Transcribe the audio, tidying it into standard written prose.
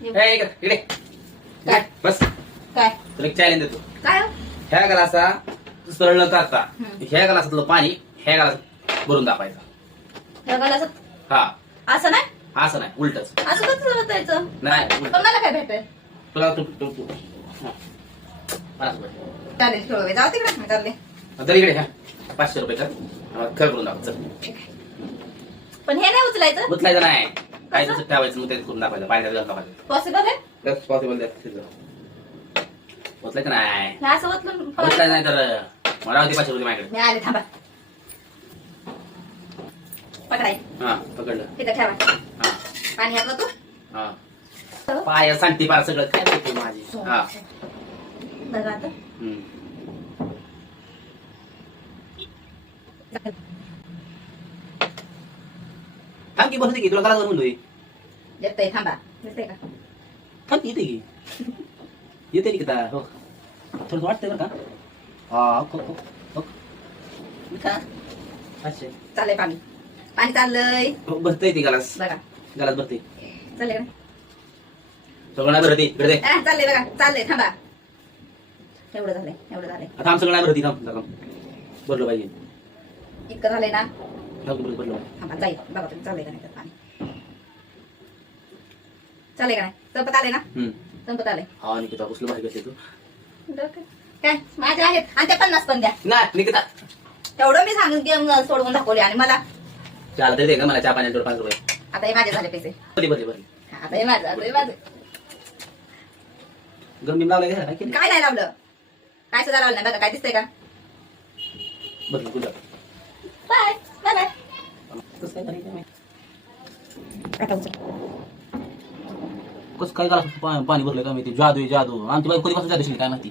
ए, इकडे काय? बस. काय तुला एक चॅलेंज देतो. काय हो? ह्या ग्लासा सरळ न करता हम्म. ह्या ग्लासातलं पाणी ह्या ग्लासात भरून दाखवायचं. या गलासात हा, असं नाही, असं नाही, उलटच असं कसं बतायचं? नाही, पण उलट. मला काय भेटेल? तुला हा. असं बघ. चालेल, खेळू जाऊ तिकडे, मी चालले. तर इकडे ह्या 500 रुपये कर, खर करून दाखव. चल. पण हे नाही उचलायचं. उचलायचं नाही, काय तसं ठेवायचं, मग ते करून दाखवायचं, पाण्यात घालून दाखवायचं. पॉसिबल आहे? That's possible that उचलायचं नाही. हे असं उचलून उचलायचं नाही तर मला होती 500 रुपये माझ्याकडे. मी आले, थांबा. पकडाय हा, पकडलं. तिथं ठेवा. हा, पाणी घातलं तू. हा. पाया सांगते पार सगळं काय माहिती माझी. हा. बघा आता. हम्म. थांब की, बसते की, तुला करायचं म्हणतोय. येतंय, थांबा. येतंय का? थांब की, येते की. येते की आता, हो. थोडं वाटतंय बरं का. हा, हो, हो, हो. का? 500. चाललंय पाणी. पाणी चाललंय. हो, भरतंय ती गलास. बघा. गलास भरते. चाललंय का? सगळं नाही भरते, इकडे दे. चाललंय बघा. चाललंय, थांबा. एवढं झालंय, एवढं झालंय. आता आम सगळं नाही भरती, थांब थांब. भरलं पाहिजे. इतकं झालंय ना. थांब, भरलं. थांबा, जाईल. बघा तुम्ही चाललंय का नाही त्यात पाणी. चाललंय का नाही? संपत आलंय ना? संपत आलंय. हा, निकिता कसलं भारी करते तू. काय माझे आहेत आणि ते 50 पण द्या. नाही, निकिता. तेवढं मी सांगून गेम सोडवून दाखवले आणि मला चाल तरी दे का मला चहा पाण्यात 5 रुपये. आता हे माझे झाले पैसे. भरली. आता हे माझं, आता हे माझं. गरम बिम लावलं का? काय केलं? काय नाही लावलं, काय सुद्धा लावलं नाही. बघा काय दिसतंय का? भरली तुझ्या. Bye bye bye. कसं काय करायचं माहिती? आता उचल. कसं काय करायचं? पाणी भरलं का माहिती? जादू आहे, जादू. आमची बाई कधीपासून जादू शिकली काय माहिती.